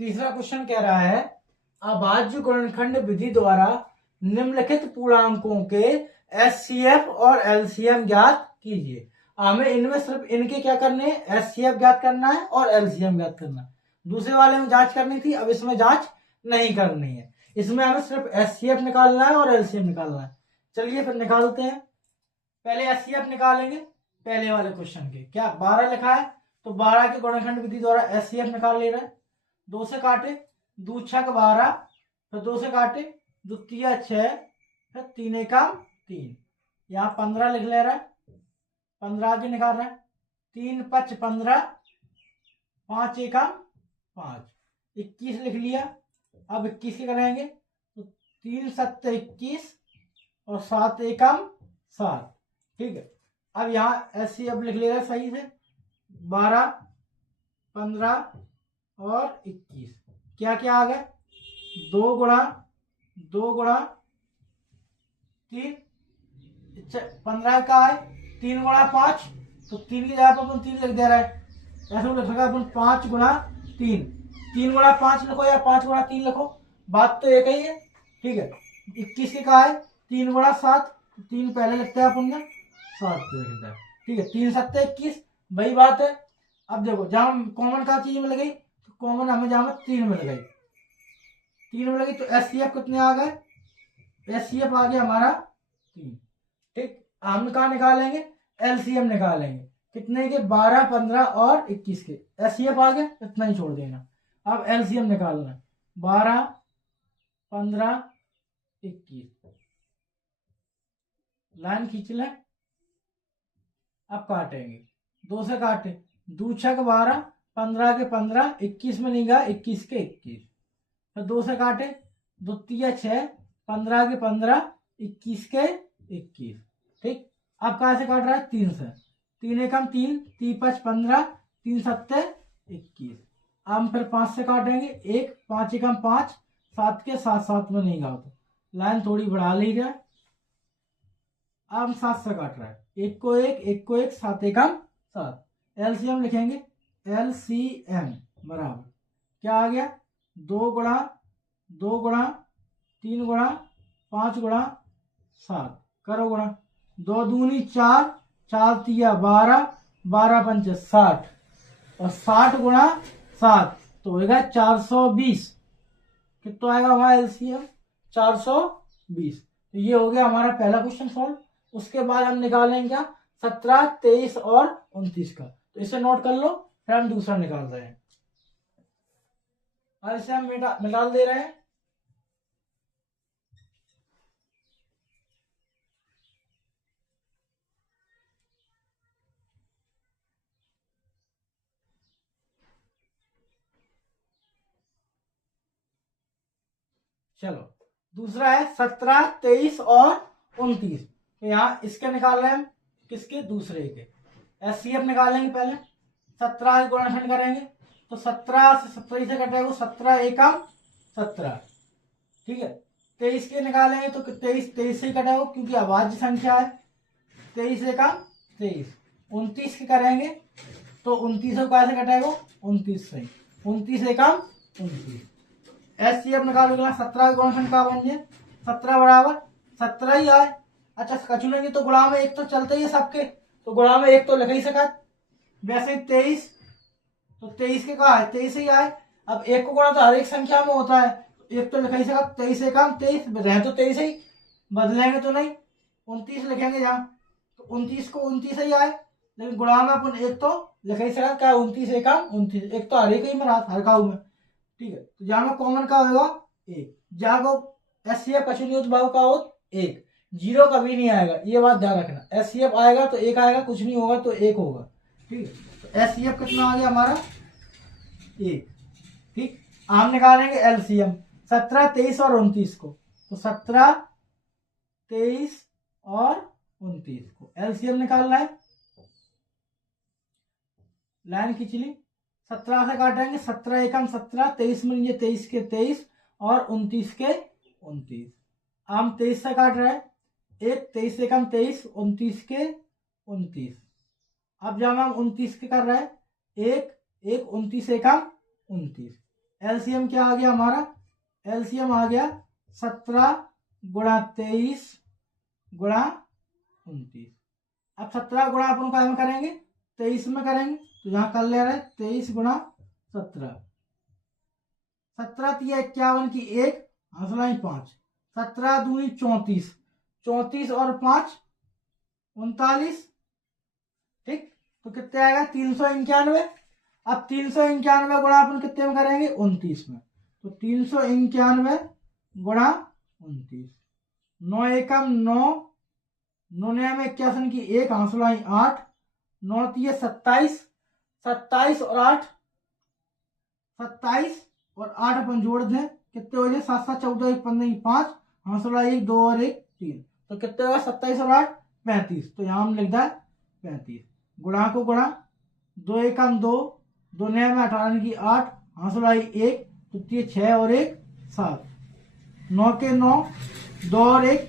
तीसरा क्वेश्चन कह रहा है अभाज्य गुणनखंड विधि द्वारा निम्नलिखित पूर्णांकों के एचसीएफ और एलसीएम ज्ञात कीजिए। हमें इनमें सिर्फ इनके क्या करने हैं, एचसीएफ ज्ञात करना है और एलसीएम ज्ञात करना है। दूसरे वाले में जांच करनी थी, अब इसमें जांच नहीं करनी है। इसमें हमें सिर्फ एचसीएफ निकालना है और एलसीएम निकालना है। चलिए फिर निकालते हैं। पहले एचसीएफ निकालेंगे पहले वाले क्वेश्चन के। क्या 12 लिखा है तो 12 के गुणनखंड विधि द्वारा एचसीएफ निकाल ले रहा है। 2 से काटे, 2 छक 12, फिर 2 से काटे, 2 तिया 6, फिर 3 एकम 3। यहाँ 15 लिख ले रहा है, 15 आगे निकाल रहा है। 3 5 15, 5 एकम 5, 21 लिख लिया। अब 21 के करेंगे तो 3 7 21 और 7 एकम 7। ठीक है, अब यहाँ एचसीएफ लिख ले रहा है सही से। 12 15 और 21 क्या क्या आ गए, 2 गुणा 3, 15 का है 3 गुणा 5, तो 3 की जगह पर अपन 3 लिख दे रहा है। ऐसे लिखेगा अपन 5 गुणा 3, 3 गुणा 5 लिखो या 5 गुणा 3 लिखो, बात तो एक ही है। ठीक है, 21 के कहा है 3 गुणा 7, 3 पहले लिखते हैं अपन ने, 7 लिखता है। ठीक है, 3 7 21, वही बात है। अब देखो जहां कॉमन का चीज मिल गई तो कॉमन हमें जहां 3 मिल गई, 3 मिल गई तो एचसीएफ कितने आ गए, एचसीएफ आ गया हमारा 3। ठीक, हम कहा निकालेंगे, एलसीएम निकालेंगे कितने के, 12 15 और 21 के। एचसीएफ आ गया, इतना ही छोड़ देना। अब एलसीएम निकालना, 12 15 21, लाइन खींच लें। अब काटेंगे, 2 से काटे, 2 छक 12, 15 के 15, 21 में नहीं गया, 21 के 21, फिर 2 से काटे, 2 तिया 6, 15 के 15, 21 के 21। ठीक, अब कहां से काट रहा है, 3 से। 3 एकम 3, 3 5 15, 3 7 21। अब फिर 5 से काटेंगे, 1 5 एकम 5, 7 के 7, 7 में नहीं गया तो लाइन थोड़ी बढ़ा ली जाए। अब 7 से काट रहा है, 1 को 1, 1 को 1, 7 एकम 7। एलसीएम लिखेंगे, एलसीएम बराबर क्या आ गया, 2 गुणा 3 गुणा 5 गुणा 7, करो गुणा, 2 दूनी 4, 4 तिया 12, 12 पंचे 60 और 60 गुणा 7 तो होगा 420। कितना आएगा हमारा एलसीएम, 420। तो ये हो गया हमारा पहला क्वेश्चन सॉल्व। उसके बाद हम निकालेंगे क्या, 17 23 और 29 का। तो इसे नोट कर लो, फिर हम दूसरा निकाल रहे हैं। और इसे हम निकाल दे रहे हैं। चलो दूसरा है 17 23 और 29। तो यहाँ इसके निकाल रहे हैं हम, किसके, दूसरे के। एचसीएफ निकालेंगे पहले, 17 गुणनखंड करेंगे तो 17 से 17 से कटेगा 17 एकम 17। ठीक है, 23 के निकालेंगे तो 23 23 से ही कटेगा क्योंकि अभाज्य संख्या है। 23 एकम 23। 29 के करेंगे तो 29 को कैसे कटेगा, 29 से, 29 एकम 29। एचसीएफ निकालोगे 17 गुणनखंड का बन जाए, 17 बराबर 17 ही आए। अच्छा कचुनेंगे तो गुणा में 1 तो चलते ही है सबके, तो गुणा में 1 तो लिख ही सका। वैसे 23, तो 23 के कहा है 23 ही आए। अब 1 को गुणा तो हर एक संख्या में होता है, तो 1 तो लिख ही सका। 23 एकम 23 रहे तो 23 ही, बदलेंगे तो नहीं। 29 लिखेंगे जहाँ, तो 29 को 29 ही आए, लेकिन गुणा में अपन 1 तो लिख ही सका। क्या 29 एकम 29, 1 तो हर एक ही में रहा, हर काऊ में। ठीक है, तो जहां कॉमन का होगा 1, जहां को एचसीएफ कचुनी भाव का हो 1, 0 कभी नहीं आएगा, ये बात ध्यान रखना। एचसीएफ आएगा तो 1 आएगा, कुछ नहीं होगा तो 1 होगा। ठीक है, तो एचसीएफ कितना आ गया हमारा 1। ठीक, हम निकालेंगे एलसीएम 17 23 और 29 को, तो 17 23 और 29 को एलसीएम निकालना है। लाइन खींच ली, 17 से काटेंगे, 17 एकम 17, 23 में ये 23 के 23 और 29 के 29। हम 23 से काट रहे हैं, 1 23 एकम 23, 29 के 29। अब जब हम 29 के कर रहे हैं, 1 1 29 एकम 29, एलसीएम क्या आ गया हमारा, एलसीएम आ गया 17 गुणा 23 गुणा 29। अब 17 गुणा अपन क्या में करेंगे, 23 में करेंगे, तो यहाँ कर ले रहे 23 गुणा 17, 17 तिया 51 की 1 हंसलाई 5, 17 दूनी 34, 34 और 5 39, ठीक। तो कितने आएगा 391। अब 391 गुणा अपन कितने में करेंगे, 29 में, तो 391 गुणा 29, 9 एकम 9, 9 में 81 की 1 हंसलाई 8, 9 तिये 27, 27 और 8, 27 और 8 अपन जोड़ दें कितने हो जाए, 7 7 14 1 15 5 हंसला 1 2 और 1 3, तो कितने होगा 27 और 8 35। तो यहाँ हम लिख दें 35, गुणा को गुणा, 2 एकम 2, 2 में 18 की 8 हंसला 1, तो 6 और 1 7, 9 के 9, 2 और 1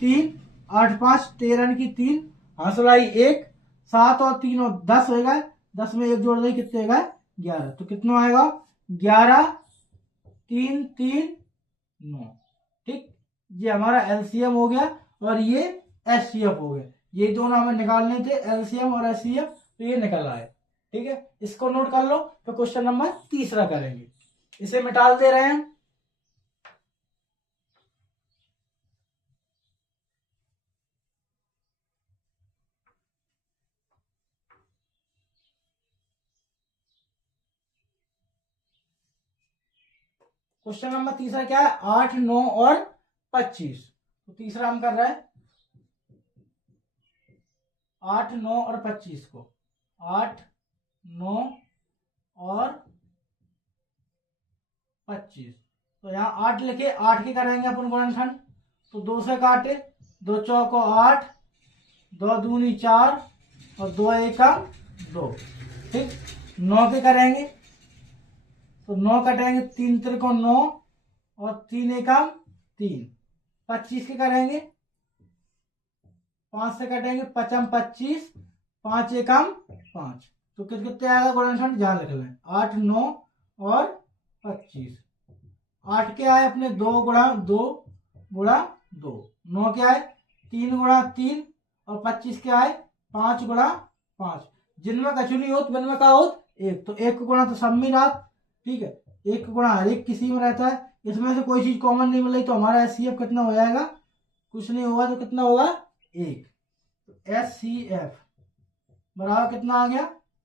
3, 8 5 13 की 3 हंसलाई 1, 7 और 3 और 10 होगा, 10 में 1 जोड़ दे कितने होगा 11, तो कितना आएगा 11 3 3 9, ठीक। ये हमारा एलसीएम हो गया और ये एचसीएफ हो गया, ये दोनों हमें निकालने थे एलसीएम और एचसीएफ, तो ये निकल आए, ठीक है। इसको नोट कर लो। तो क्वेश्चन नंबर तीसरा करेंगे, इसे मिटाल दे रहे हैं। क्वेश्चन नंबर तीसरा क्या है, 8 9 और 25। तो तीसरा हम कर रहे हैं 8 9 और 25 को, 8 9 और 25, तो यहाँ 8 लिखे, 8 के करेंगे अपन गुणनखंड, तो 2 से काटे, 2 चौको 8, 2 दूनी 4 और 2 एकम 2, ठीक। 9 के करेंगे, तो 9 कटेंगे, 3 त्रिको 9 और 3 एकम 3, 25 के करेंगे, 5 से कटेंगे, 5 25, 5 एकम 5, तो कितने आएगा गुणनखंड, ध्यान रख लें 8 9 और 25। 8 के आए अपने 2 गुणा 2 गुणा 2, 9 के आए 3 गुणा 3 और 25 के आए 5 गुणा 5, जिनमें कछु नहीं होत जिनमें का होत 1, तो 1 गुणा तो सब में रात, ठीक है, 1 गुणा हर एक किसी में रहता है, इसमें से कोई चीज कॉमन नहीं मिल रही, तो हमारा एचसीएफ कितना हो जाएगा, कुछ नहीं होगा, तो कितना होगा 1, तो एचसीएफ बराबर कितना आ गया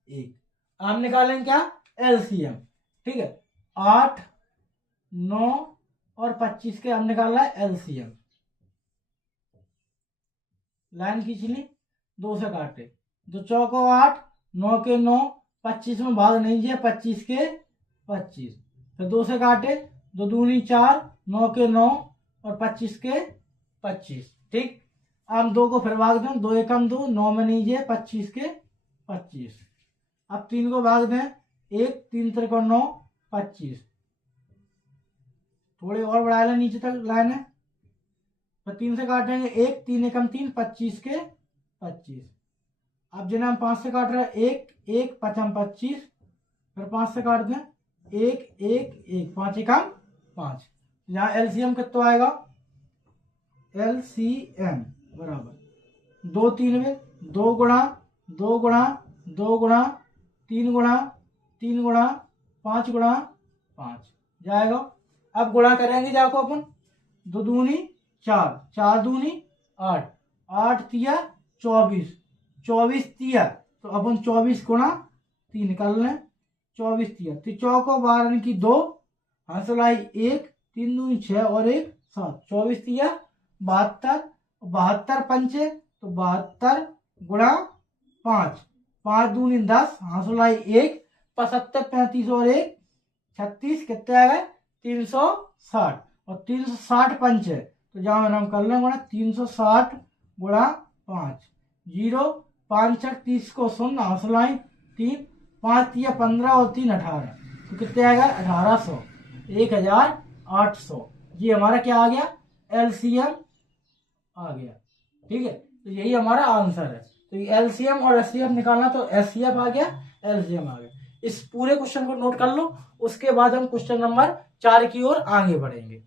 1। हम निकालेंगे क्या, एलसीएम, ठीक है, 8 9 और 25 के हम निकाल रहा है एलसीएम, लाइन खींच ली, 2 से काटे, 2 चौको 8, 9 के 9, 25 में भाग नहीं है, 25 के 25, फिर 2 से काटे, 2 दूनी 4, 9 के 9 और 25 के 25, ठीक। अब 2 को फिर भाग दें, 2 एकम 2, 9 में नहीं है, 25 के 25, अब 3 को भाग दें, 1 3 त्रिको 9 25, थोड़े और बढ़ा लें नीचे तक लाइन है, तो 3 से काटेंगे, 1 3 एकम 3, 25 के 25। अब जिन्हें हम 5 से काट रहे हैं, 1 1 5 25, फिर 5 से काट दें, 1 1 1 5 एकम 5, यहाँ एलसीएम कितना आएगा, एलसीएम बराबर 2 3 में 2 गुणा 2 गुणा 2 गुणा 3 गुणा 3 गुणा 5 गुणा 5 जाएगा। अब गुणा करेंगे जाको अपन, 2 दूनी 4, 4 दूनी 8, 8 तिया 24, 24 तिया, तो अपन 24 गुणा 3 निकाल लें, 24 तिया, तो चौको 12 की 2 हंसलाई 1, 3 दूनी 6 और 1 7, 24 तिया 72, 72 पंचे, तो 72 गुणा 5, 5 दूनी 10 हंसलाई 1, 75 35 और 1 36, कितने आ गए 360, और 360 पंच है, तो जहां हम कर लेंगे 360 गुणा 5, 0 5 30 को 0 हंसलाई 3, 5 तिया 15 और 3 18, तो कितने आएगा 1800, 1800। ये हमारा क्या आ गया, एलसीएम आ गया, ठीक है। तो यही हमारा आंसर है। तो ये एलसीएम और एचसीएफ निकालना, तो एचसीएफ आ गया, एलसीएम आ गया। इस पूरे क्वेश्चन को नोट कर लो, उसके बाद हम क्वेश्चन नंबर 4 की ओर आगे बढ़ेंगे।